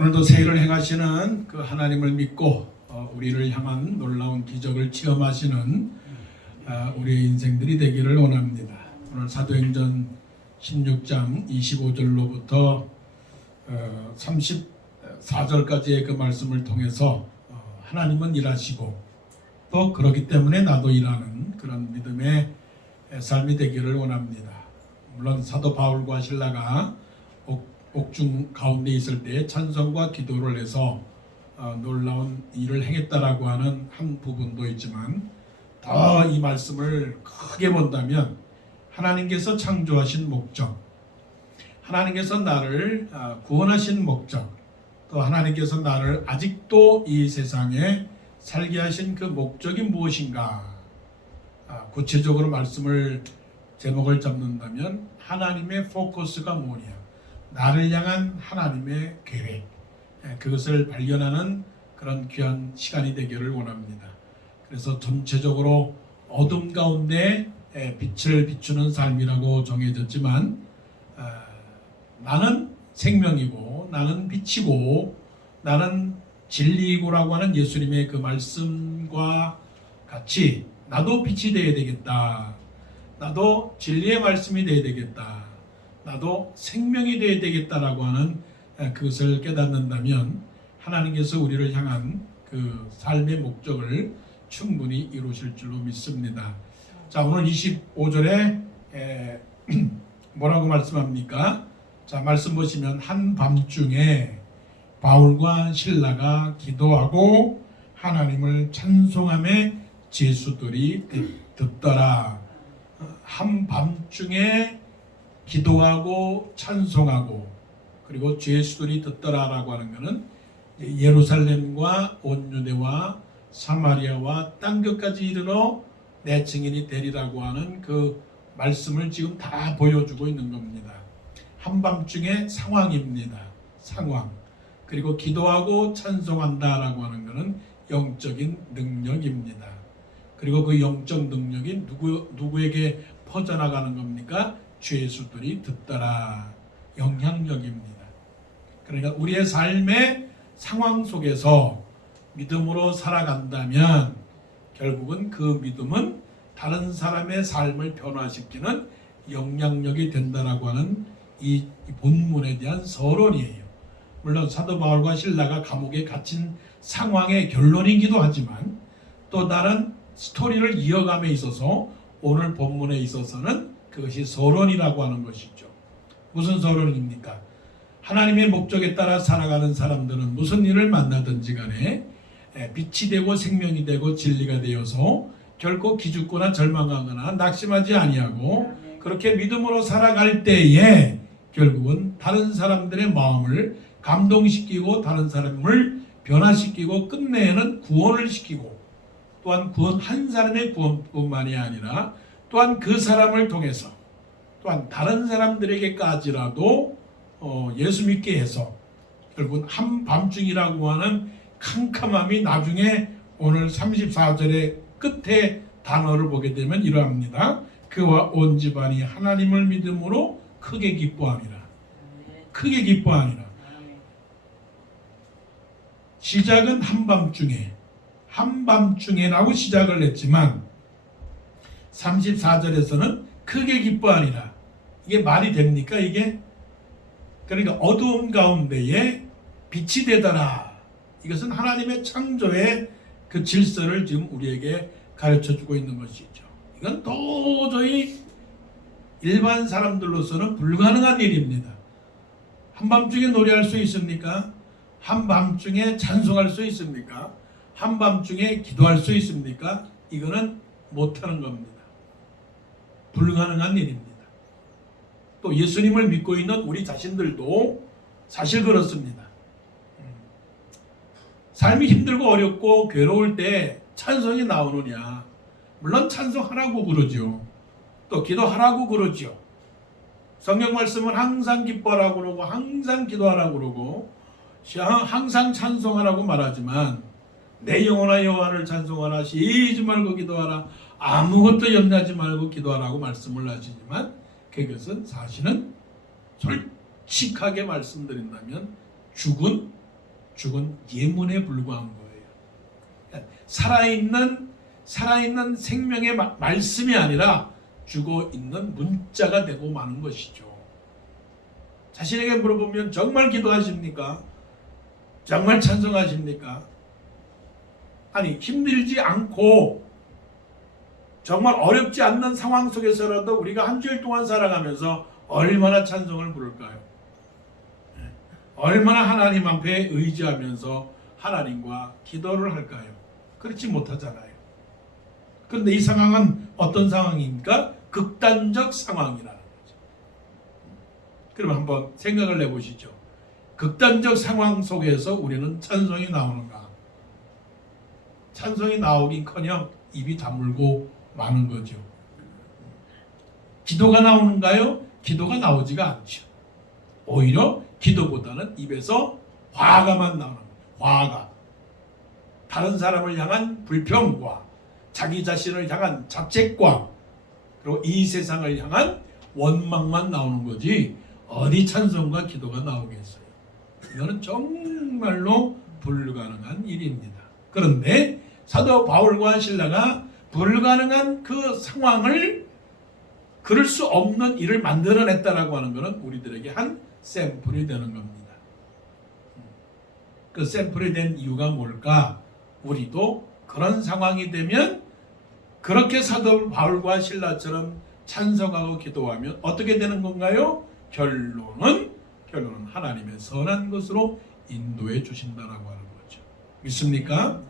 오늘도 새 일을 행하시는 그 하나님을 믿고 우리를 향한 놀라운 기적을 체험하시는 우리의 인생들이 되기를 원합니다. 오늘 사도행전 16장 25절로부터 34절까지의 그 말씀을 통해서 하나님은 일하시고 또 그렇기 때문에 나도 일하는 그런 믿음의 삶이 되기를 원합니다. 물론 사도 바울과 실라가 옥중 가운데 있을 때 찬송과 기도를 해서 놀라운 일을 행했다라고 하는 한 부분도 있지만 더 이 말씀을 크게 본다면 하나님께서 창조하신 목적, 하나님께서 나를 구원하신 목적, 또 하나님께서 나를 아직도 이 세상에 살게 하신 그 목적이 무엇인가, 구체적으로 말씀을 제목을 잡는다면 하나님의 포커스가 뭐냐, 나를 향한 하나님의 계획, 그것을 발견하는 그런 귀한 시간이 되기를 원합니다. 그래서 전체적으로 어둠 가운데 빛을 비추는 삶이라고 정해졌지만 나는 생명이고 나는 빛이고 나는 진리이고라고 하는 예수님의 그 말씀과 같이 나도 빛이 되어야 되겠다, 나도 진리의 말씀이 되어야 되겠다, 나도 생명이 되어야 되겠다라고 하는 그것을 깨닫는다면 하나님께서 우리를 향한 그 삶의 목적을 충분히 이루실 줄로 믿습니다. 자, 오늘 25절에 뭐라고 말씀합니까? 자, 말씀 보시면 한밤중에 바울과 실라가 기도하고 하나님을 찬송하며 제수들이 듣더라. 한밤중에 기도하고 찬송하고 그리고 제수들이 듣더라라고 하는 것은 예루살렘과 온 유대와 사마리아와 땅 끝까지 이르러 내 증인이 되리라고 하는 그 말씀을 지금 다 보여주고 있는 겁니다. 한밤중의 상황입니다. 상황. 그리고 기도하고 찬송한다라고 하는 것은 영적인 능력입니다. 그리고 그 영적 능력이 누구에게 퍼져나가는 겁니까? 죄수들이 듣더라. 영향력입니다. 그러니까 우리의 삶의 상황 속에서 믿음으로 살아간다면 결국은 그 믿음은 다른 사람의 삶을 변화시키는 영향력이 된다라고 하는 이 본문에 대한 서론이에요. 물론 사도 바울과 실라가 감옥에 갇힌 상황의 결론이기도 하지만 또 다른 스토리를 이어감에 있어서 오늘 본문에 있어서는 그것이 서론이라고 하는 것이죠. 무슨 서론입니까? 하나님의 목적에 따라 살아가는 사람들은 무슨 일을 만나든지 간에 빛이 되고 생명이 되고 진리가 되어서 결코 기죽거나 절망하거나 낙심하지 아니하고 그렇게 믿음으로 살아갈 때에 결국은 다른 사람들의 마음을 감동시키고 다른 사람을 변화시키고 끝내는 구원을 시키고 또한 구원 한 사람의 구원뿐만이 아니라 또한 그 사람을 통해서 또한 다른 사람들에게까지라도 예수 믿게 해서 결국은 한밤중이라고 하는 캄캄함이 나중에 오늘 34절의 끝에 단어를 보게 되면 이러합니다. 그와 온 집안이 하나님을 믿음으로 크게 기뻐하니라. 크게 기뻐하니라. 시작은 한밤중에라고 시작을 했지만 34절에서는 크게 기뻐하니라. 이게 말이 됩니까? 이게? 그러니까 어두운 가운데에 빛이 되더라. 이것은 하나님의 창조의 그 질서를 지금 우리에게 가르쳐주고 있는 것이죠. 이건 도저히 일반 사람들로서는 불가능한 일입니다. 한밤중에 노래할 수 있습니까? 한밤중에 찬송할 수 있습니까? 한밤중에 기도할 수 있습니까? 이거는 못하는 겁니다. 불가능한 일입니다. 또 예수님을 믿고 있는 우리 자신들도 사실 그렇습니다. 삶이 힘들고 어렵고 괴로울 때 찬송이 나오느냐? 물론 찬송하라고 그러죠. 또 기도하라고 그러죠. 성경 말씀은 항상 기뻐하라고 그러고 항상 기도하라고 그러고 항상 찬송하라고 말하지만 내 영혼아 여호와를 찬송하라, 쉬지 말고 기도하라, 아무것도 염려하지 말고 기도하라고 말씀을 하시지만 그것은 사실은 솔직하게 말씀드린다면 죽은 죽은 예문에 불과한 거예요. 살아있는 생명의 말씀이 아니라 죽어있는 문자가 되고 마는 것이죠. 자신에게 물어보면 정말 기도하십니까? 정말 찬송하십니까? 아니, 힘들지 않고 정말 어렵지 않는 상황 속에서라도 우리가 한 주일 동안 살아가면서 얼마나 찬송을 부를까요? 얼마나 하나님 앞에 의지하면서 하나님과 기도를 할까요? 그렇지 못하잖아요. 그런데 이 상황은 어떤 상황입니까? 극단적 상황이라는 거죠. 그럼 한번 생각을 해보시죠. 극단적 상황 속에서 우리는 찬송이 나오는가? 찬송이 나오긴커녕 입이 다물고 마는 거죠. 기도가 나오는가요? 기도가 나오지가 않죠. 오히려 기도보다는 입에서 화가만 나오는 거예요. 화가. 다른 사람을 향한 불평과 자기 자신을 향한 자책과 그리고 이 세상을 향한 원망만 나오는 거지 어디 찬송과 기도가 나오겠어요. 이거는 정말로 불가능한 일입니다. 그런데 사도 바울과 실라가 불가능한 그 상황을 그럴 수 없는 일을 만들어냈다라고 하는 것은 우리들에게 한 샘플이 되는 겁니다. 그 샘플이 된 이유가 뭘까? 우리도 그런 상황이 되면 그렇게 사도 바울과 실라처럼 찬송하고 기도하면 어떻게 되는 건가요? 결론은 하나님의 선한 것으로 인도해 주신다라고 하는 거죠. 믿습니까?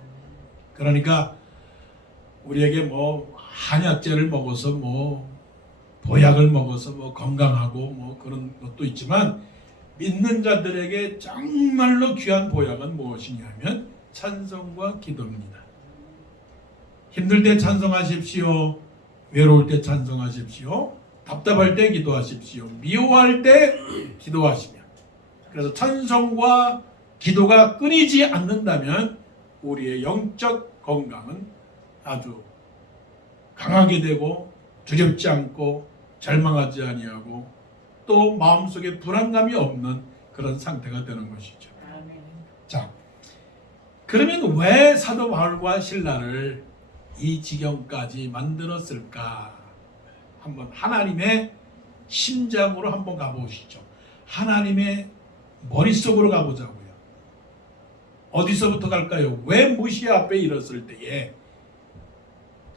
그러니까 우리에게 뭐 한약재를 먹어서 뭐 보약을 먹어서 뭐 건강하고 뭐 그런 것도 있지만 믿는 자들에게 정말로 귀한 보약은 무엇이냐면 찬송과 기도입니다. 힘들 때 찬송하십시오. 외로울 때 찬송하십시오. 답답할 때 기도하십시오. 미워할 때 기도하시며. 그래서 찬송과 기도가 끊이지 않는다면 우리의 영적 건강은 아주 강하게 되고 두렵지 않고 절망하지 아니하고 또 마음속에 불안감이 없는 그런 상태가 되는 것이죠. 자, 그러면 왜 사도 바울과 실라를 이 지경까지 만들었을까? 한번 하나님의 심장으로 한번 가보시죠. 하나님의 머릿속으로 가보자고요. 어디서부터 갈까요? 왜 무시아 앞에 일었을 때에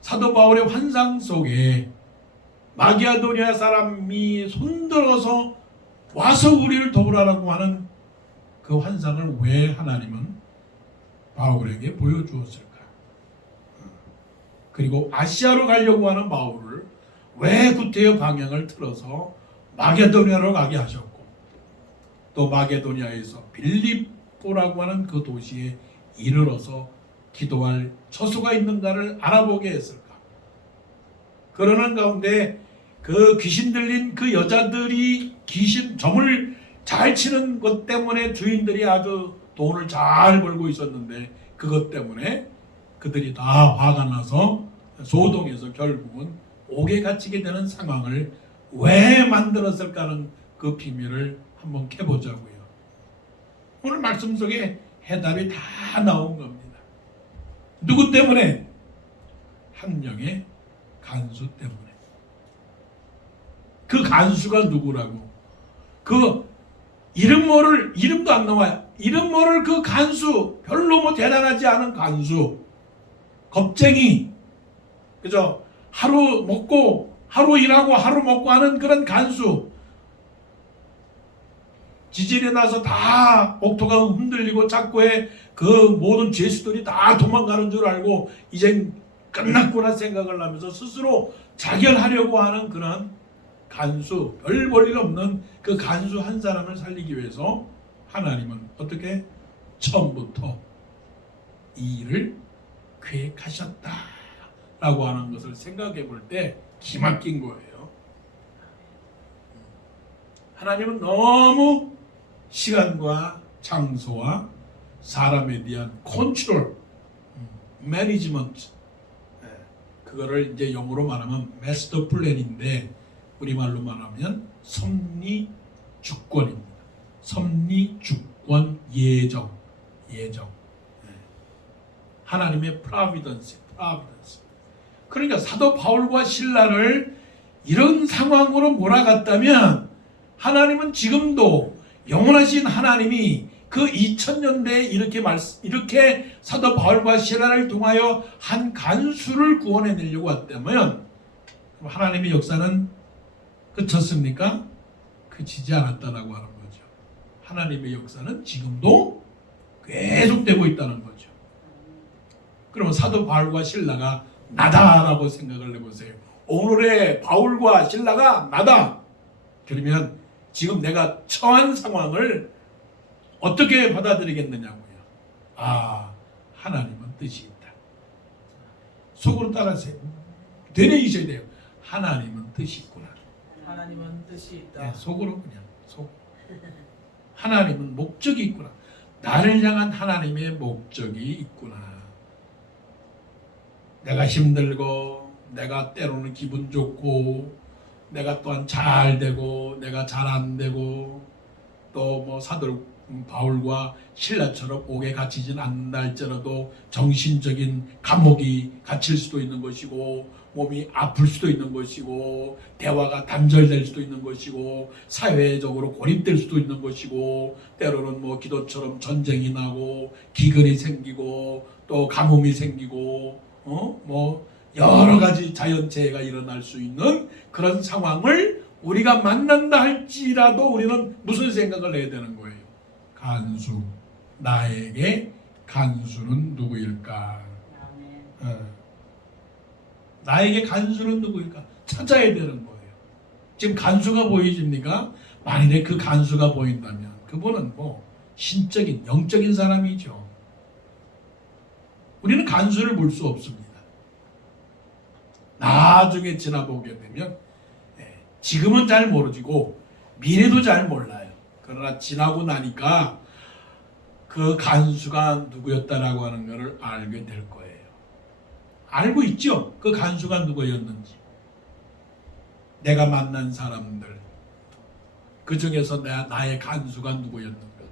사도 바울의 환상 속에 마게도니아 사람이 손들어서 와서 우리를 도우라라고 하는 그 환상을 왜 하나님은 바울에게 보여주었을까? 그리고 아시아로 가려고 하는 바울을 왜 구태여 방향을 틀어서 마게도니아로 가게 하셨고 또 마게도니아에서 빌립보라고 하는 그 도시에 이르러서 기도할 처소가 있는가를 알아보게 했을까? 그러는 가운데 그 귀신 들린 그 여자들이 귀신 점을 잘 치는 것 때문에 주인들이 아주 돈을 잘 벌고 있었는데 그것 때문에 그들이 다 화가 나서 소동해서 결국은 옥에 갇히게 되는 상황을 왜 만들었을까 하는 그 비밀을 한번 캐보자고요. 오늘 말씀 속에 해답이 다 나온 겁니다. 누구 때문에? 한 명의 간수 때문에. 그 간수가 누구라고? 그 이름도 안 나와요. 이름 모를 그 간수, 별로 뭐 대단하지 않은 간수, 겁쟁이, 그죠? 하루 일하고 하루 먹고 하는 그런 간수. 지진이 나서 다 옥토가 흔들리고 착고에 그 모든 죄수들이 다 도망가는 줄 알고 이젠 끝났구나 생각을 하면서 스스로 자결하려고 하는 그런 간수, 별 볼 일 없는 그 간수 한 사람을 살리기 위해서 하나님은 어떻게 처음부터 이 일을 계획하셨다라고 하는 것을 생각해 볼 때 기막힌 거예요. 하나님은 너무 시간과 장소와 사람에 대한 컨트롤, 매니지먼트, 그거를 이제 영어로 말하면 마스터 플랜인데 우리말로 말하면 섭리 주권입니다. 섭리 주권 예정, 예정. 하나님의 프로비던스. 그러니까 사도 바울과 실라를 이런 상황으로 몰아갔다면 하나님은 지금도 영원하신 하나님이 그 2000년대에 이렇게 사도 바울과 실라를 통하여 한 간수를 구원해내려고 했다면 하나님의 역사는 그쳤습니까? 그치지 않았다라고 하는 거죠. 하나님의 역사는 지금도 계속되고 있다는 거죠. 그러면 사도 바울과 실라가 나다라고 생각을 해보세요. 오늘의 바울과 실라가 나다. 그러면 지금 내가 처한 상황을 어떻게 받아들이겠느냐고요. 하나님은 뜻이 있다. 속으로 따라하세요. 되뇌이셔야 돼요. 하나님은 뜻이 있구나. 하나님은 뜻이 있다. 네, 속으로 그냥 하나님은 목적이 있구나. 나를 향한 하나님의 목적이 있구나. 내가 힘들고 내가 때로는 기분 좋고 내가 또한 잘 되고 내가 잘 안 되고 또 뭐 사도 바울과 실라처럼 옥에 갇히진 않는다 할지라도 정신적인 감옥이 갇힐 수도 있는 것이고 몸이 아플 수도 있는 것이고 대화가 단절될 수도 있는 것이고 사회적으로 고립될 수도 있는 것이고 때로는 뭐 기도처럼 전쟁이 나고 기근이 생기고 또 가뭄이 생기고 뭐 여러 가지 자연재해가 일어날 수 있는 그런 상황을 우리가 만난다 할지라도 우리는 무슨 생각을 해야 되는 거예요? 간수. 나에게 간수는 누구일까? 나에게 간수는 누구일까? 찾아야 되는 거예요. 지금 간수가 보이십니까? 만일에 그 간수가 보인다면 그분은 뭐 신적인, 영적인 사람이죠. 우리는 간수를 볼 수 없습니다. 나중에 지나보게 되면 지금은 잘 모르지고 미래도 잘 몰라요. 그러나 지나고 나니까 그 간수가 누구였다라고 하는 것을 알게 될 거예요. 알고 있죠? 그 간수가 누구였는지. 내가 만난 사람들 그 중에서 나의 간수가 누구였는가.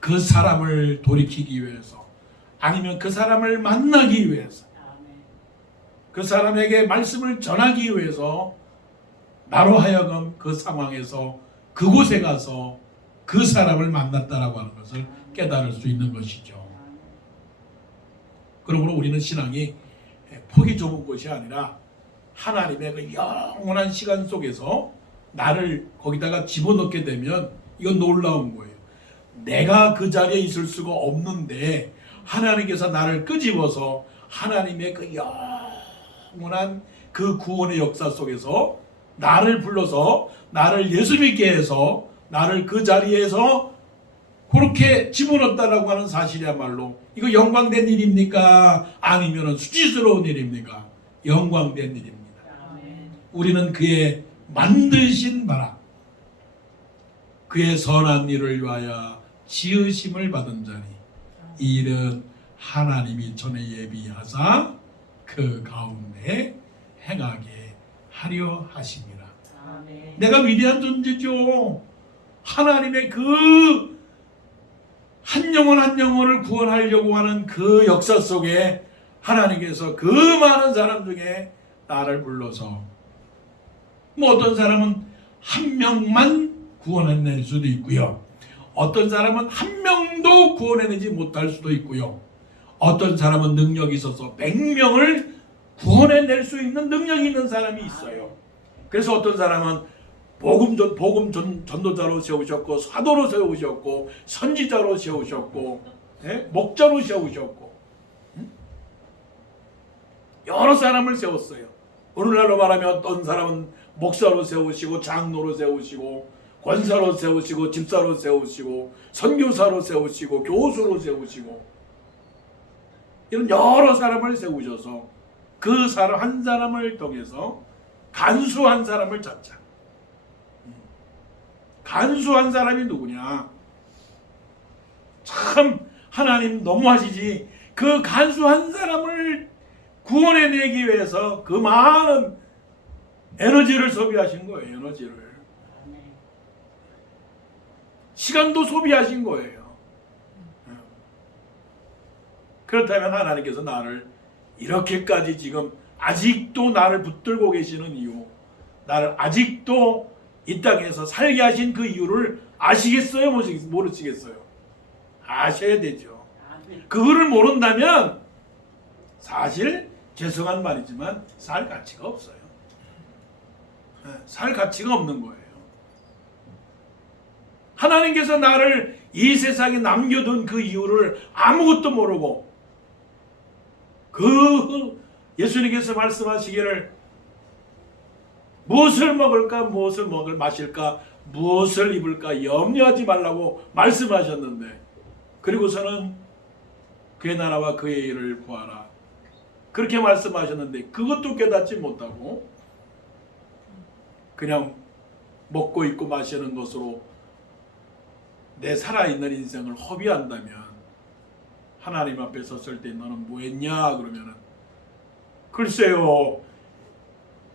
그 사람을 돌이키기 위해서 아니면 그 사람을 만나기 위해서 그 사람에게 말씀을 전하기 위해서 나로 하여금 그 상황에서 그곳에 가서 그 사람을 만났다라고 하는 것을 깨달을 수 있는 것이죠. 그러므로 우리는 신앙이 폭이 좁은 것이 아니라 하나님의 그 영원한 시간 속에서 나를 거기다가 집어넣게 되면 이건 놀라운 거예요. 내가 그 자리에 있을 수가 없는데 하나님께서 나를 끄집어서 하나님의 그 영원한 그 구원의 역사 속에서 나를 불러서 나를 예수 믿게 해서 나를 그 자리에서 그렇게 집어넣었다라고 하는 사실이야말로 이거 영광된 일입니까? 아니면 수치스러운 일입니까? 영광된 일입니다. 우리는 그의 만드신 바라 그의 선한 일을 위하여 지으심을 받은 자니 이 일은 하나님이 전에 예비하사 그 가운데 행하게 하려 하심이라. 내가 위대한 존재죠. 하나님의 그 한 영혼 한 영혼을 구원하려고 하는 그 역사 속에 하나님께서 그 많은 사람 중에 나를 불러서 뭐 어떤 사람은 한 명만 구원해낼 수도 있고요. 어떤 사람은 한 명도 구원해내지 못할 수도 있고요. 어떤 사람은 능력이 있어서 100명을 구원해낼 수 있는 능력이 있는 사람이 있어요. 그래서 어떤 사람은 복음 전도자로 세우셨고 사도로 세우셨고 선지자로 세우셨고 목자로 세우셨고 여러 사람을 세웠어요. 오늘날로 말하면 어떤 사람은 목사로 세우시고 장로로 세우시고 권사로 세우시고 집사로 세우시고 선교사로 세우시고 교수로 세우시고 이런 여러 사람을 세우셔서 그 사람 한 사람을 통해서 간수한 사람을 찾자. 간수한 사람이 누구냐? 참 하나님 너무하시지. 그 간수한 사람을 구원해내기 위해서 그 많은 에너지를 소비하신 거예요. 에너지를. 시간도 소비하신 거예요. 그렇다면 하나님께서 나를 이렇게까지 지금 아직도 나를 붙들고 계시는 이유, 나를 아직도 이 땅에서 살게 하신 그 이유를 아시겠어요? 모르시겠어요? 아셔야 되죠. 그거를 모른다면 사실 죄송한 말이지만 살 가치가 없어요. 살 가치가 없는 거예요. 하나님께서 나를 이 세상에 남겨둔 그 이유를 아무것도 모르고 그 예수님께서 말씀하시기를 무엇을 먹을까, 무엇을 마실까, 무엇을 입을까 염려하지 말라고 말씀하셨는데, 그리고서는 그의 나라와 그의 일을 구하라 그렇게 말씀하셨는데 그것도 깨닫지 못하고 그냥 먹고 입고 마시는 것으로 내 살아있는 인생을 허비한다면 하나님 앞에 섰을 때 너는 뭐 했냐 그러면은 글쎄요,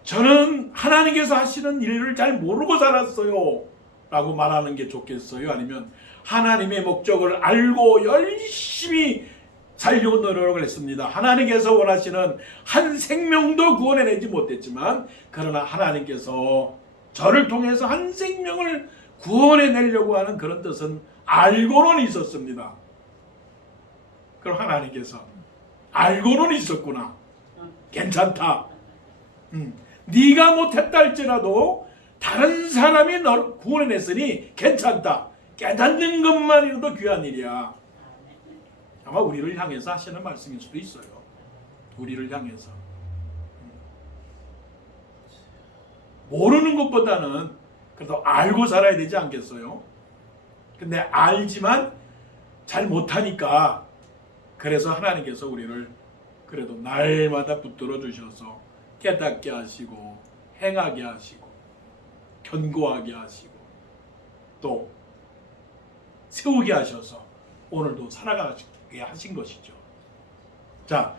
저는 하나님께서 하시는 일을 잘 모르고 살았어요 라고 말하는 게 좋겠어요? 아니면 하나님의 목적을 알고 열심히 살려고 노력을 했습니다. 하나님께서 원하시는 한 생명도 구원해내지 못했지만 그러나 하나님께서 저를 통해서 한 생명을 구원해내려고 하는 그런 뜻은 알고는 있었습니다. 그럼 하나님께서 알고는 있었구나, 괜찮다, 네가 못했다 할지라도 다른 사람이 너를 구원해냈으니 괜찮다, 깨닫는 것만이라도 귀한 일이야. 아마 우리를 향해서 하시는 말씀일 수도 있어요. 우리를 향해서 모르는 것보다는 그래도 알고 살아야 되지 않겠어요? 근데 알지만 잘 못하니까 그래서 하나님께서 우리를 그래도 날마다 붙들어 주셔서 깨닫게 하시고 행하게 하시고 견고하게 하시고 또 세우게 하셔서 오늘도 살아가게 하신 것이죠. 자,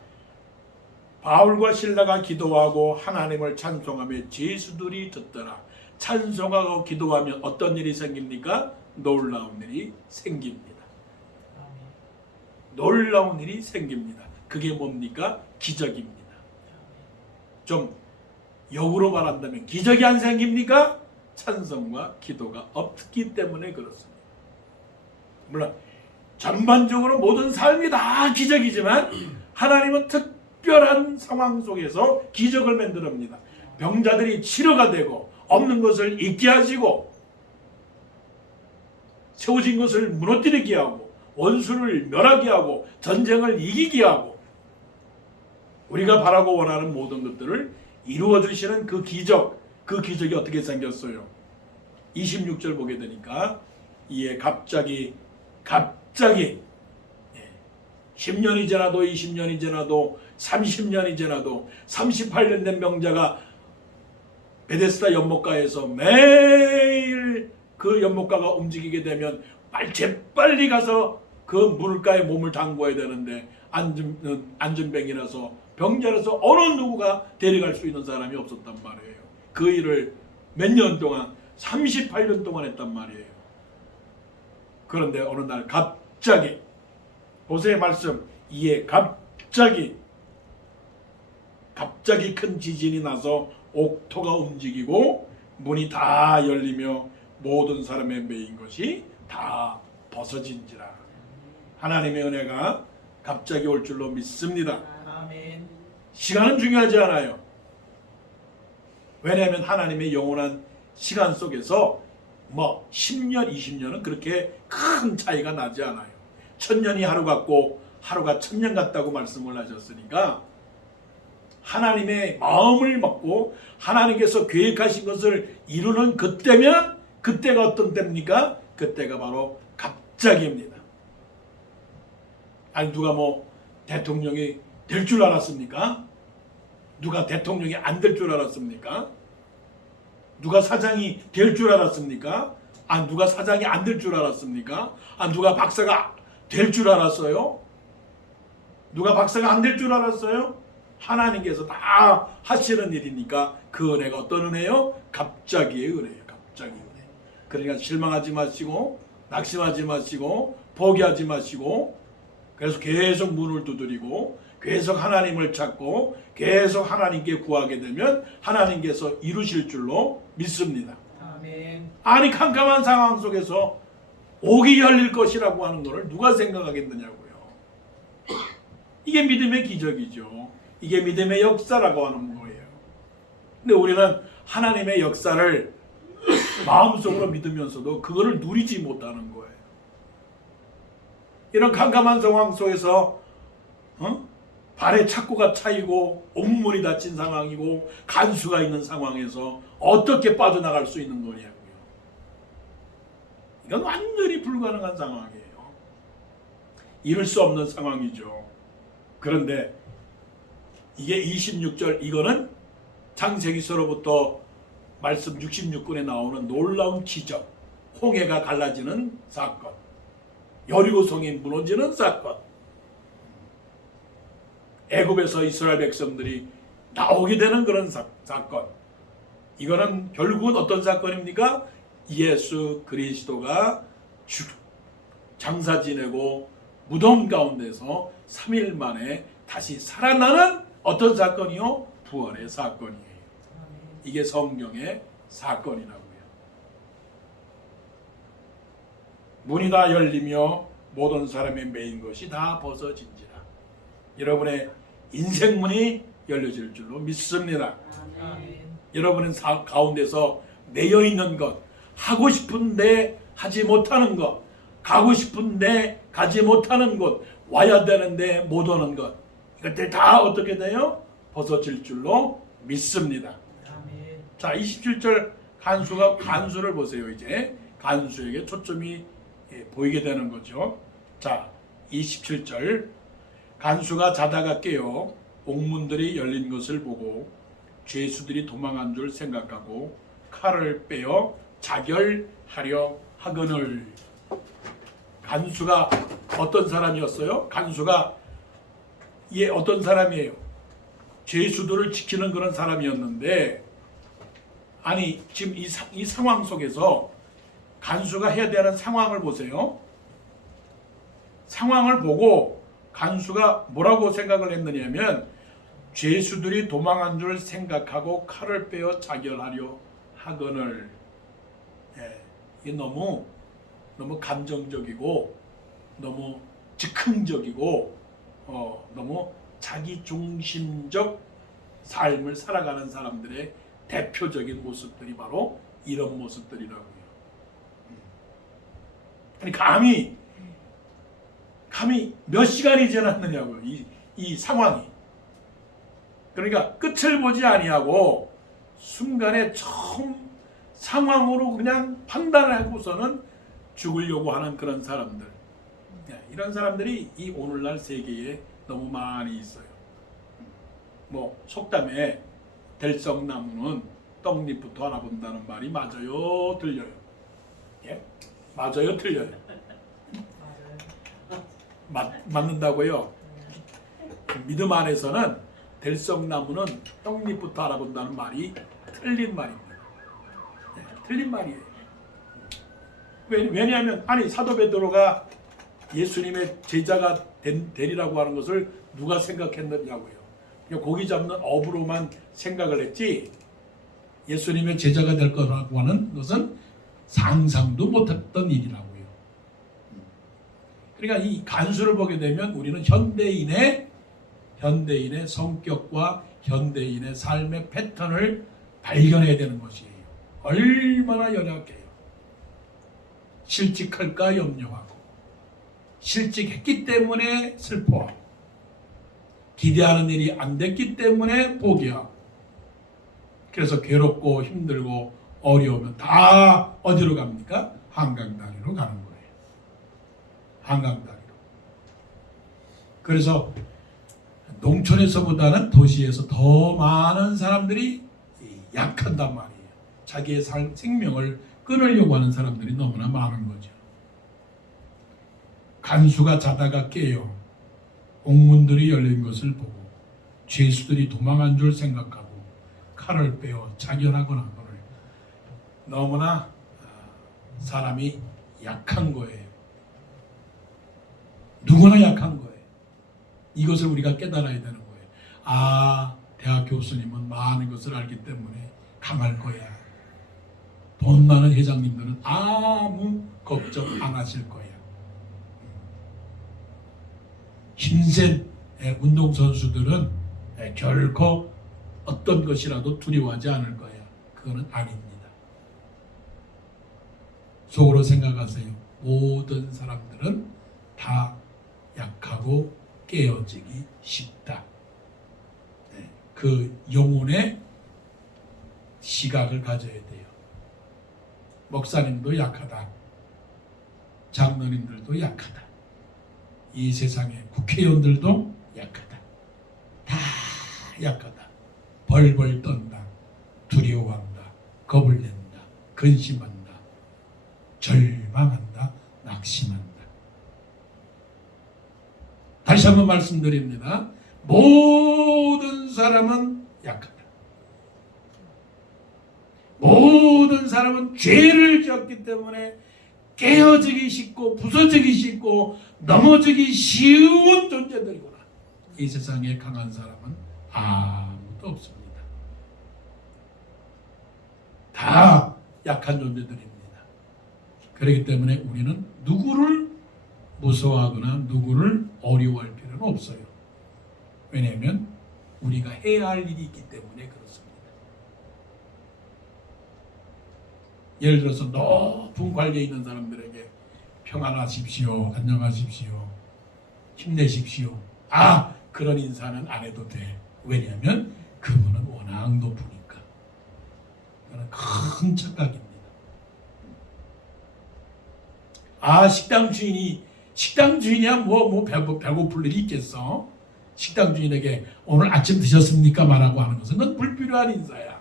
바울과 실라가 기도하고 하나님을 찬송하며 제수들이 듣더라. 찬송하고 기도하면 어떤 일이 생깁니까? 놀라운 일이 생깁니다. 놀라운 일이 생깁니다. 그게 뭡니까? 기적입니다. 좀 역으로 말한다면 기적이 안 생깁니까? 찬송과 기도가 없기 때문에 그렇습니다. 물론 전반적으로 모든 삶이 다 기적이지만 하나님은 특별한 상황 속에서 기적을 만들어냅니다. 병자들이 치료가 되고 없는 것을 있게 하시고 세워진 것을 무너뜨리게 하고 원수를 멸하게 하고 전쟁을 이기게 하고 우리가 바라고 원하는 모든 것들을 이루어 주시는 그 기적이 어떻게 생겼어요? 26절 보게 되니까 이에 갑자기 10년이 지나도 20년이 지나도 30년이 지나도 38년 된 병자가 베데스다 연못가에서 매일 그 연못가가 움직이게 되면 재빨리 가서 그 물가에 몸을 담궈야 되는데 안전병이라서 병자라서 어느 누구가 데려갈 수 있는 사람이 없었단 말이에요. 그 일을 몇 년 동안 38년 동안 했단 말이에요. 그런데 어느 날 갑자기 보세요 말씀, 이에 갑자기 큰 지진이 나서 옥토가 움직이고 문이 다 열리며 모든 사람의 매인 것이 다 벗어진지라. 하나님의 은혜가 갑자기 올 줄로 믿습니다. 아멘. 시간은 중요하지 않아요. 왜냐하면 하나님의 영원한 시간 속에서 10년, 20년은 그렇게 큰 차이가 나지 않아요. 1000년이 하루 같고 하루가 1000년 같다고 말씀을 하셨으니까 하나님의 마음을 먹고 하나님께서 계획하신 것을 이루는 그때면 그때가 어떤 때입니까? 그때가 바로 갑자기입니다. 아니 누가 대통령이 될 줄 알았습니까? 누가 대통령이 안 될 줄 알았습니까? 누가 사장이 될 줄 알았습니까? 누가 사장이 안 될 줄 알았습니까? 누가 박사가 될 줄 알았어요? 누가 박사가 안 될 줄 알았어요? 하나님께서 다 하시는 일이니까 그 은혜가 어떤 은혜요? 갑자기의 은혜예요. 갑자기 은혜. 그러니까 실망하지 마시고 낙심하지 마시고 포기하지 마시고 그래서 계속 문을 두드리고 계속 하나님을 찾고 계속 하나님께 구하게 되면 하나님께서 이루실 줄로 믿습니다. 아멘. 아니 캄캄한 상황 속에서 옥이 열릴 것이라고 하는 것을 누가 생각하겠느냐고요. 이게 믿음의 기적이죠. 이게 믿음의 역사라고 하는 거예요. 근데 우리는 하나님의 역사를 마음속으로 믿으면서도 그거를 누리지 못하는 거예요. 이런 캄캄한 상황 속에서 발에 착고가 차이고 온몸이 다친 상황이고 간수가 있는 상황에서 어떻게 빠져나갈 수 있는 거냐고요. 이건 완전히 불가능한 상황이에요. 이룰 수 없는 상황이죠. 그런데 이게 26절 이거는 창세기서로부터 말씀 66권에 나오는 놀라운 기적, 홍해가 갈라지는 사건, 여리고성이 무너지는 사건, 애굽에서 이스라엘 백성들이 나오게 되는 그런 사건. 이거는 결국은 어떤 사건입니까? 예수 그리스도가 장사 지내고 무덤 가운데서 3일 만에 다시 살아나는 어떤 사건이요? 부활의 사건이에요. 이게 성경의 사건이라고요. 문이 다 열리며 모든 사람의 메인 것이 다 벗어진지라. 여러분의 인생문이 열려질 줄로 믿습니다. 아멘. 여러분은 가운데서 매여 있는 것, 하고 싶은데 하지 못하는 것, 가고 싶은데 가지 못하는 곳, 와야 되는데 못 오는 것, 이것들 다 어떻게 돼요? 벗어질 줄로 믿습니다. 아멘. 자, 27절 간수를 보세요. 이제 간수에게 초점이 보이게 되는 거죠. 자, 27절 간수가 자다가 깨어 옥문들이 열린 것을 보고 죄수들이 도망한 줄 생각하고 칼을 빼어 자결하려 하거늘. 간수가 어떤 사람이었어요? 간수가 어떤 사람이에요? 죄수들을 지키는 그런 사람이었는데, 아니 지금 이 상황 속에서 간수가 해야 되는 상황을 보세요. 상황을 보고 간수가 뭐라고 생각을 했느냐면 죄수들이 도망한 줄 생각하고 칼을 빼어 자결하려 하거늘. 이게 너무 감정적이고 너무 즉흥적이고 너무 자기중심적 삶을 살아가는 사람들의 대표적인 모습들이 바로 이런 모습들이라고요. 아니 감히 몇 시간이 지났느냐고요. 이 상황이. 그러니까 끝을 보지 아니하고 순간에 처음 상황으로 그냥 판단하고서는 죽으려고 하는 그런 사람들. 이런 사람들이 이 오늘날 세계에 너무 많이 있어요. 뭐 속담에 들썩나무는 떡잎부터 알아본다는 말이 맞아요, 틀려요? 예? 맞아요, 틀려요? 맞는다고요? 믿음 안에서는 들썩나무는 떡잎부터 알아본다는 말이 틀린 말입니다. 틀린 말이에요. 왜냐하면 아니 사도 베드로가 예수님의 제자가 되리라고 하는 것을 누가 생각했느냐고요. 그냥 고기 잡는 업으로만 생각을 했지 예수님의 제자가 될 거라고 하는 것은 상상도 못했던 일이라고요. 그러니까 이 간수를 보게 되면 우리는 현대인의 성격과 현대인의 삶의 패턴을 발견해야 되는 것이에요. 얼마나 연약해요. 실직할까 염려하고 실직했기 때문에 슬퍼하고 기대하는 일이 안 됐기 때문에 포기하고 그래서 괴롭고 힘들고 어려우면 다 어디로 갑니까? 한강다리로 가는 거예요. 한강다리로. 그래서 농촌에서보다는 도시에서 더 많은 사람들이 약한단 말이에요. 자기의 생명을 끊으려고 하는 사람들이 너무나 많은 거죠. 간수가 자다가 깨어 옥문들이 열린 것을 보고 죄수들이 도망한 줄 생각하고 칼을 빼어 자결하거나 너무나 사람이 약한 거예요. 누구나 약한 거예요. 이것을 우리가 깨달아야 되는 거예요. 아, 대학 교수님은 많은 것을 알기 때문에 강할 거야. 돈 많은 회장님들은 아무 걱정 안 하실 거야. 힘센 운동선수들은 결코 어떤 것이라도 두려워하지 않을 거야. 그거는 아닙니다. 속으로 생각하세요. 모든 사람들은 다 약하고 깨어지기 쉽다. 그 영혼의 시각을 가져야 돼요. 목사님도 약하다. 장로님들도 약하다. 이 세상의 국회의원들도 약하다. 다 약하다. 벌벌 떤다. 두려워한다. 겁을 낸다. 근심한다. 절망한다. 낙심한다. 다시 한번 말씀드립니다. 모든 사람은 약하다. 모든 사람은 죄를 지었기 때문에 깨어지기 쉽고 부서지기 쉽고 넘어지기 쉬운 존재들이구나. 이 세상에 강한 사람은 아무도 없습니다. 다 약한 존재들입니다. 그렇기 때문에 우리는 누구를 무서워하거나 누구를 어려워할 필요는 없어요. 왜냐하면 우리가 해야 할 일이 있기 때문에 그렇습니다. 예를 들어서 높은 관계에 있는 사람들에게 평안하십시오, 안녕하십시오, 힘내십시오. 아, 그런 인사는 안 해도 돼. 왜냐하면 그분은 워낙 높으니까. 그건 큰 착각입니다. 아, 식당 주인이야 뭐 배고플 일이 있겠어? 식당 주인에게 오늘 아침 드셨습니까? 말하고 하는 것은 그건 불필요한 인사야.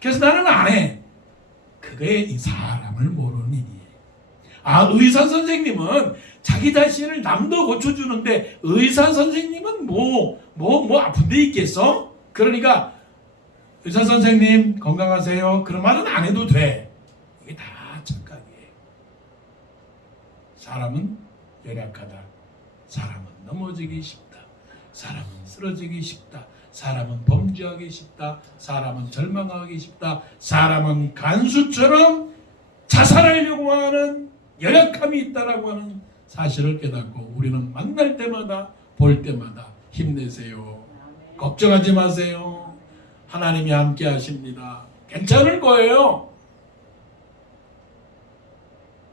그래서 나는 안 해. 그게 이 사람을 모르는 일이에요. 아, 의사 선생님은 자기 자신을 남도 고쳐주는데 의사 선생님은 뭐 아픈 데 있겠어? 그러니까 의사 선생님 건강하세요. 그런 말은 안 해도 돼. 이게 다 착각이에요. 사람은 연약하다. 사람은 넘어지기 쉽다. 사람은 쓰러지기 쉽다. 사람은 범죄하기 쉽다. 사람은 절망하기 쉽다. 사람은 간수처럼 자살하려고 하는 연약함이 있다라고 하는 사실을 깨닫고 우리는 만날 때마다 볼 때마다 힘내세요. 걱정하지 마세요. 하나님이 함께 하십니다. 괜찮을 거예요.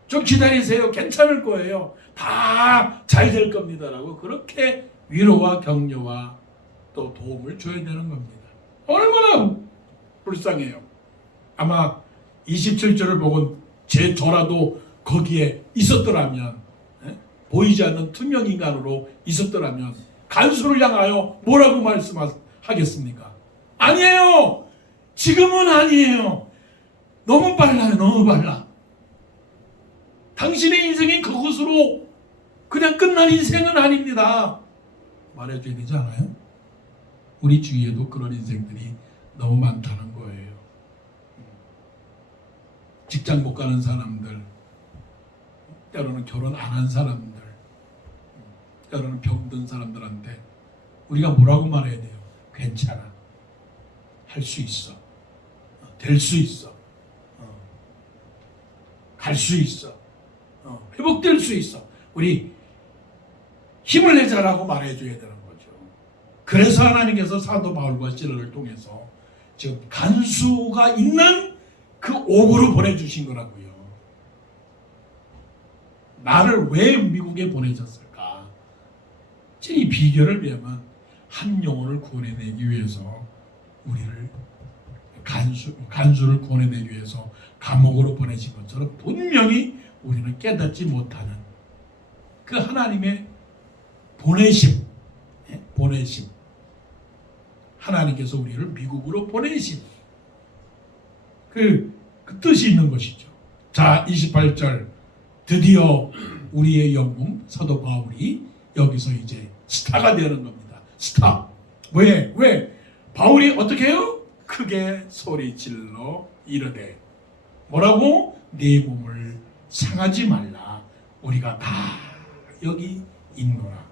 좀 기다리세요. 괜찮을 거예요. 다 잘 될 겁니다라고 그렇게 위로와 격려와 또 도움을 줘야 되는 겁니다. 얼마나 불쌍해요. 아마 27절을 보고 저라도 거기에 있었더라면, 보이지 않는 투명 인간으로 있었더라면 간수를 향하여 뭐라고 말씀하겠습니까? 아니에요. 지금은 아니에요. 너무 빨라요. 너무 빨라. 당신의 인생이 그것으로 그냥 끝난 인생은 아닙니다. 말해줘야 되지 않아요? 우리 주위에도 그런 인생들이 너무 많다는 거예요. 직장 못 가는 사람들, 때로는 결혼 안 한 사람들, 때로는 병든 사람들한테 우리가 뭐라고 말해야 돼요? 괜찮아. 할 수 있어. 될 수 있어. 갈 수 있어. 회복될 수 있어. 우리 힘을 내자라고 말해줘야 되는 거죠. 그래서 하나님께서 사도 바울과 시라를 통해서 지금 간수가 있는 그 옥으로 보내주신 거라고요. 나를 왜 미국에 보내셨을까? 이 비결을 배우면 한 영혼을 구원해내기 위해서 우리를 간수를 구원해내기 위해서 감옥으로 보내신 것처럼 분명히 우리는 깨닫지 못하는 그 하나님의 보내심. 하나님께서 우리를 미국으로 보내신 그 뜻이 있는 것이죠. 자, 28절. 드디어 우리의 영웅 사도 바울이 여기서 이제 스타가 되는 겁니다. 스타. 왜? 바울이 어떻게 해요? 크게 소리질러 이르되 뭐라고? 네 몸을 상하지 말라. 우리가 다 여기 있노라.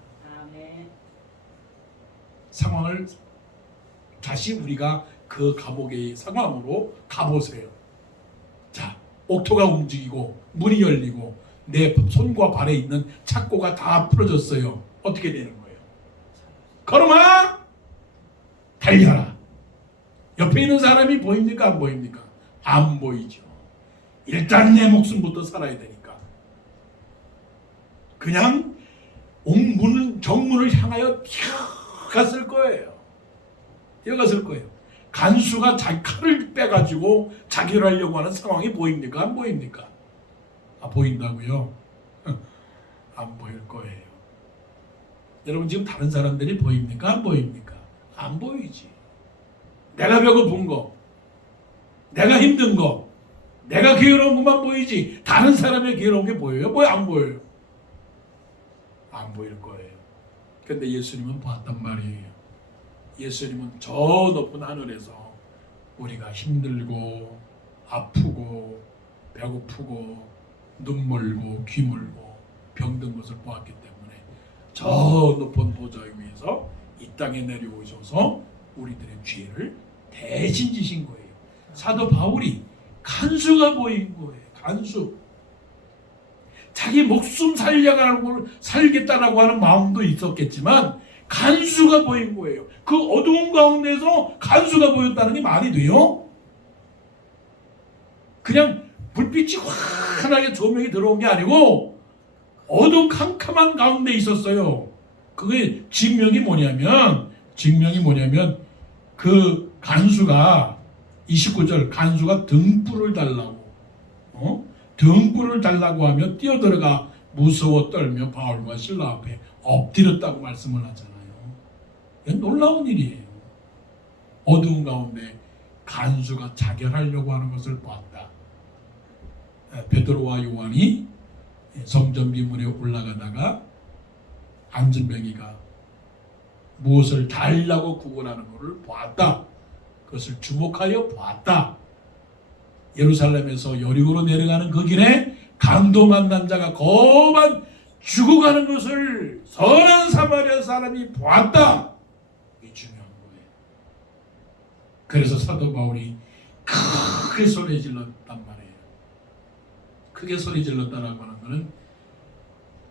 상황을 다시 우리가 그 감옥의 상황으로 가보세요. 자, 옥토가 움직이고 문이 열리고 내 손과 발에 있는 착고가 다 풀어졌어요. 어떻게 되는 거예요? 걸음아, 달려라. 옆에 있는 사람이 보입니까? 안 보입니까? 안 보이죠. 일단 내 목숨부터 살아야 되니까 그냥 정문을 향하여 뛰어갔을 거예요. 뛰어갔을 거예요. 간수가 자기 칼을 빼가지고 자기를 하려고 하는 상황이 보입니까? 안 보입니까? 아, 보인다고요? 안 보일 거예요. 여러분 지금 다른 사람들이 보입니까? 안 보입니까? 안 보이지. 내가 배고픈 거, 내가 힘든 거, 내가 괴로운 것만 보이지 다른 사람의 괴로운 게 보여요? 뭐야? 안 보여요. 안 보일 거예요. 근데 예수님은 봤단 말이에요. 예수님은 저 높은 하늘에서 우리가 힘들고 아프고 배고프고 눈멀고 귀멀고 병든 것을 보았기 때문에 저 높은 보좌 위에서 이 땅에 내려오셔서 우리들의 죄를 대신 지신 거예요. 사도 바울이 간수가 보인 거예요. 간수. 자기 목숨 살겠다라고 하는 마음도 있었겠지만 간수가 보인 거예요. 그 어두운 가운데서 간수가 보였다는 게 말이 돼요? 그냥 불빛이 환하게 조명이 들어온 게 아니고 어두운 캄캄한 가운데 있었어요. 그게 증명이 뭐냐면 그 간수가 29절 간수가 등불을 달라고 등불을 달라고 하며 뛰어들어가 무서워 떨며 바울과 실라 앞에 엎드렸다고 말씀을 하잖아요. 이건 놀라운 일이에요. 어두운 가운데 간수가 자결하려고 하는 것을 봤다. 베드로와 요한이 성전 비문에 올라가다가 안진뱅이가 무엇을 달라고 구걸하는 것을 봤다. 그것을 주목하여 봤다. 예루살렘에서 여리고로 내려가는 그 길에 강도 만난 자가 거반 죽어가는 것을 선한 사마리아 사람이 보았다. 이게 중요한 거예요. 그래서 사도 바울이 크게 소리 질렀단 말이에요. 크게 소리 질렀다라고 하는 것은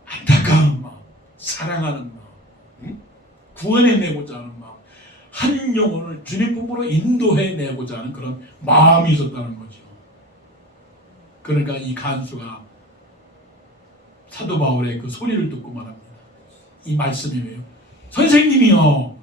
안타까운 마음, 사랑하는 마음, 구원해내고자 하는 마음, 한 영혼을 주님 품으로 인도해내고자 하는 그런 마음이 있었다는 거죠. 그러니까 이 간수가 사도 바울의 그 소리를 듣고 말합니다. 이 말씀이에요. 선생님이요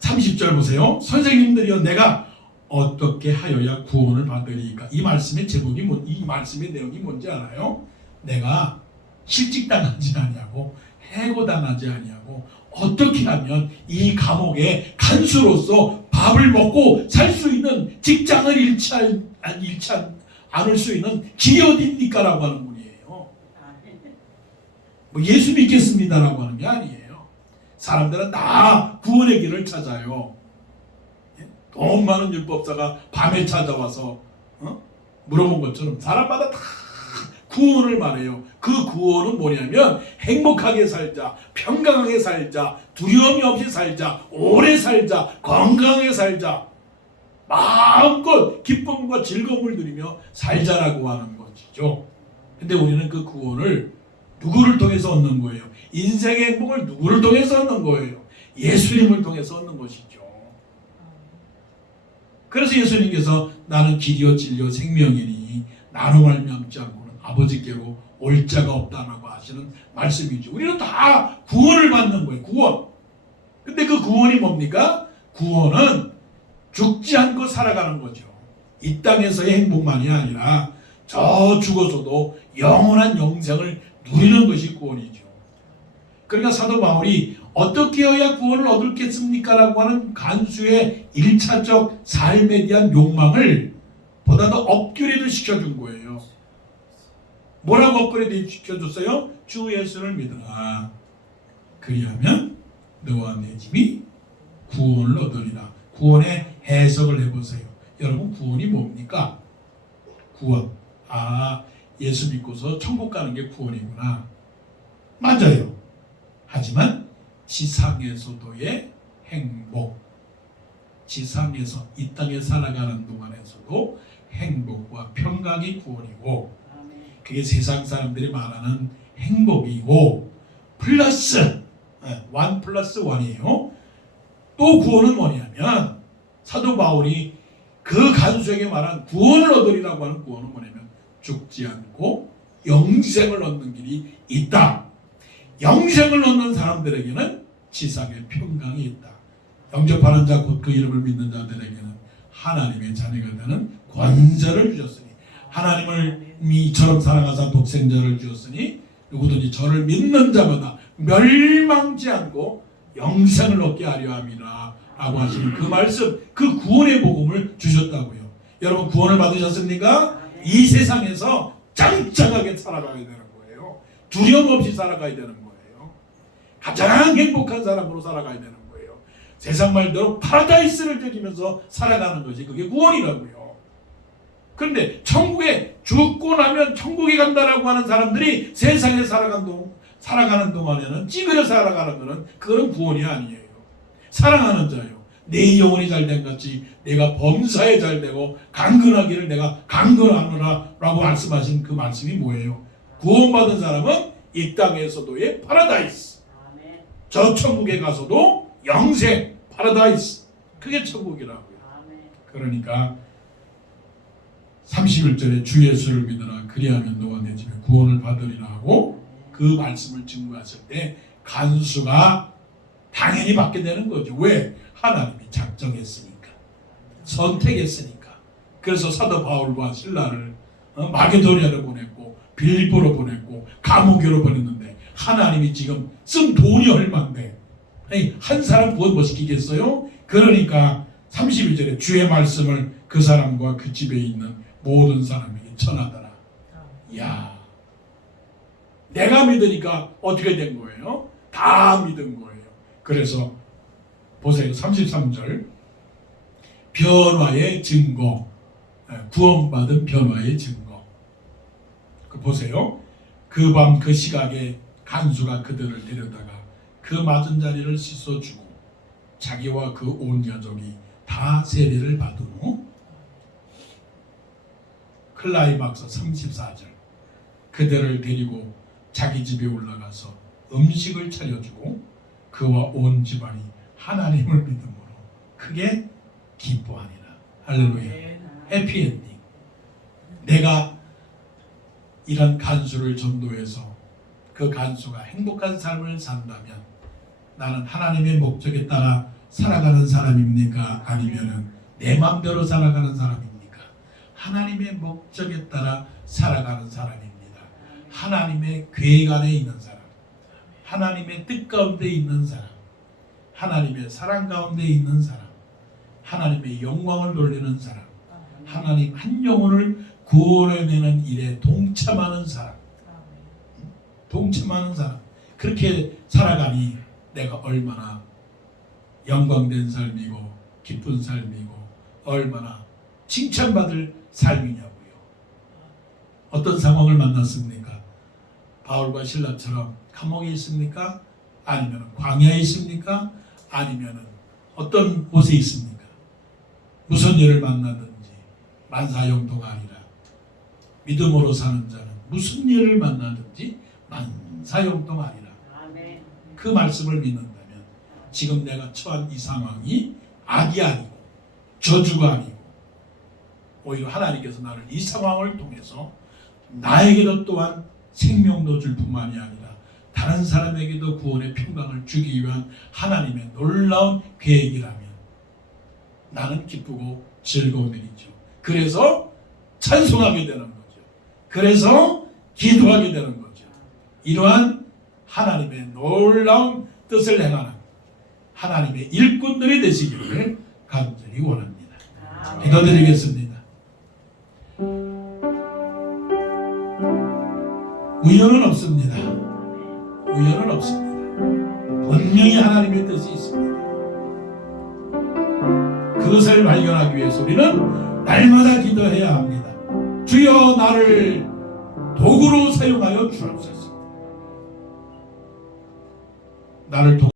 30절 보세요. 선생님들이요 내가 어떻게 하여야 구원을 받으리까? 이 말씀의 제목이 이 말씀의 내용이 뭔지 알아요? 내가 실직당하지 아니하고 해고당하지 아니하고 어떻게 하면 이 감옥에 간수로서 밥을 먹고 살 수 있는 직장을 잃지 않을 수 있는 길이 어디입니까? 라고 하는 분이에요. 뭐 예수 믿겠습니다라고 하는 게 아니에요. 사람들은 다 구원의 길을 찾아요. 돈 많은 율법사가 밤에 찾아와서 물어본 것처럼 사람마다 다 구원을 말해요. 그 구원은 뭐냐면 행복하게 살자, 평강하게 살자, 두려움이 없이 살자, 오래 살자, 건강하게 살자, 마음껏 기쁨과 즐거움을 누리며 살자라고 하는 것이죠. 근데 우리는 그 구원을 누구를 통해서 얻는 거예요? 인생의 행복을 누구를 통해서 얻는 거예요? 예수님을 통해서 얻는 것이죠. 그래서 예수님께서 나는 길이요 진리요 생명이니 나로 말미암지 않고는 아버지께로 올 자가 없다라고 하시는 말씀이죠. 우리는 다 구원을 받는 거예요. 구원. 근데 그 구원이 뭡니까? 구원은 죽지 않고 살아가는 거죠. 이 땅에서의 행복만이 아니라 저 죽어서도 영원한 영생을 누리는 것이 구원이죠. 그러니까 사도 바울이 어떻게 해야 구원을 얻겠습니까? 라고 하는 간수의 1차적 삶에 대한 욕망을 보다 더 업그레이드 시켜준 거예요. 뭐라고 업그레이드 시켜줬어요? 주 예수를 믿으라. 그리하면 너와 내 집이 구원을 얻으리라. 구원의 해석을 해보세요. 여러분 구원이 뭡니까? 구원. 예수 믿고서 천국 가는 게 구원이구나. 맞아요. 하지만 지상에서도의 행복, 지상에서 이 땅에 살아가는 동안에서도 행복과 평강이 구원이고, 그게 세상 사람들이 말하는 행복이고, 플러스 1+1이에요. 또 구원은 뭐냐면, 사도 바울이 그 간수에게 말한 구원을 얻으리라고 하는 구원은 뭐냐면 죽지 않고 영생을 얻는 길이 있다. 영생을 얻는 사람들에게는 지상의 평강이 있다. 영접하는 자 곧 그 이름을 믿는 자들에게는 하나님의 자녀가 되는 권세를 주셨으니, 하나님을 이처럼 사랑하사 독생자를 주었으니 누구든지 저를 믿는 자마다 멸망치 않고 영생을 얻게 하려 함이라 라고 하시는 그 말씀, 그 구원의 복음을 주셨다고요. 여러분, 구원을 받으셨습니까? 이 세상에서 짱짱하게 살아가야 되는 거예요. 두려움 없이 살아가야 되는 거예요. 가장 행복한 사람으로 살아가야 되는 거예요. 세상 말대로 파라다이스를 즐기면서 살아가는 것이 그게 구원이라고요. 그런데 천국에 죽고 나면 천국에 간다라고 하는 사람들이 세상에 살아가는 동안에는 찌그려 살아가는 것은 그건 구원이 아니에요. 사랑하는 자요, 내 영혼이 잘된 같이 내가 범사에 잘되고 강건하기를 내가 강건하노라 라고 말씀하신 그 말씀이 뭐예요? 구원받은 사람은 이 땅에서도의 파라다이스, 저 천국에 가서도 영생, 파라다이스, 그게 천국이라고요. 그러니까 31절에 주 예수를 믿으라 그리하면 너와 내 집에 구원을 받으리라 하고 그 말씀을 증거했을 때 간수가 당연히 받게 되는 거죠. 왜? 하나님이 작정했으니까, 선택했으니까. 그래서 사도 바울과 실라를 마게도니아로 보냈고 빌립보로 보냈고 감옥으로 보냈는데, 하나님이 지금 쓴 돈이 얼마인데 한 사람 구원 못 시키겠어요? 그러니까 31절에 주의 말씀을 그 사람과 그 집에 있는 모든 사람에게 전하더라. 야, 내가 믿으니까 어떻게 된 거예요? 다 믿은 거예요. 그래서 보세요. 33절, 변화의 증거, 구원받은 변화의 증거. 보세요. 그 밤 그 시각에 간수가 그들을 데려다가 그 맞은 자리를 씻어주고 자기와 그 온 가족이 다 세례를 받은 후 클라이막스 34절, 그들을 데리고 자기 집에 올라가서 음식을 차려주고 그와 온 집안이 하나님을 믿음으로 크게 기뻐하니라. 할렐루야. 해피엔딩. 내가 이런 간수를 전도해서 그 간수가 행복한 삶을 산다면 나는 하나님의 목적에 따라 살아가는 사람입니까? 아니면은 내 맘대로 살아가는 사람입니까? 하나님의 목적에 따라 살아가는 사람입니다. 하나님의 계획 안에 있는 사람, 하나님의 뜻 가운데 있는 사람, 하나님의 사랑 가운데 있는 사람, 하나님의 영광을 돌리는 사람, 하나님 한 영혼을 구원해내는 일에 동참하는 사람, 동참하는 사람, 그렇게 살아가니 내가 얼마나 영광된 삶이고 기쁜 삶이고 얼마나 칭찬받을 삶이냐고요. 어떤 상황을 만났습니까? 바울과 실라처럼 감옥에 있습니까? 아니면 광야에 있습니까? 아니면 어떤 곳에 있습니까? 무슨 일을 만나든지 만사형통가 아니라 믿음으로 사는 자는 무슨 일을 만나든지 만사형통 아니라. 그 말씀을 믿는다면 지금 내가 처한 이 상황이 악이 아니고 저주가 아니고 오히려 하나님께서 나를 이 상황을 통해서 나에게도 또한 생명도 줄 뿐만이 아니라 다른 사람에게도 구원의 평강을 주기 위한 하나님의 놀라운 계획이라면 나는 기쁘고 즐거운 일이죠. 그래서 찬송하게 되는 거죠. 그래서 기도하게 되는 거죠. 이러한 하나님의 놀라운 뜻을 행하는 하나님의 일꾼들이 되시기를 간절히 원합니다. 기도드리겠습니다. 우연은 없습니다. 우연은 없습니다. 분명히 하나님의 뜻이 있습니다. 그것을 발견하기 위해서 우리는 날마다 기도해야 합니다. 주여 나를 도구로 사용하여 주옵소서. 나를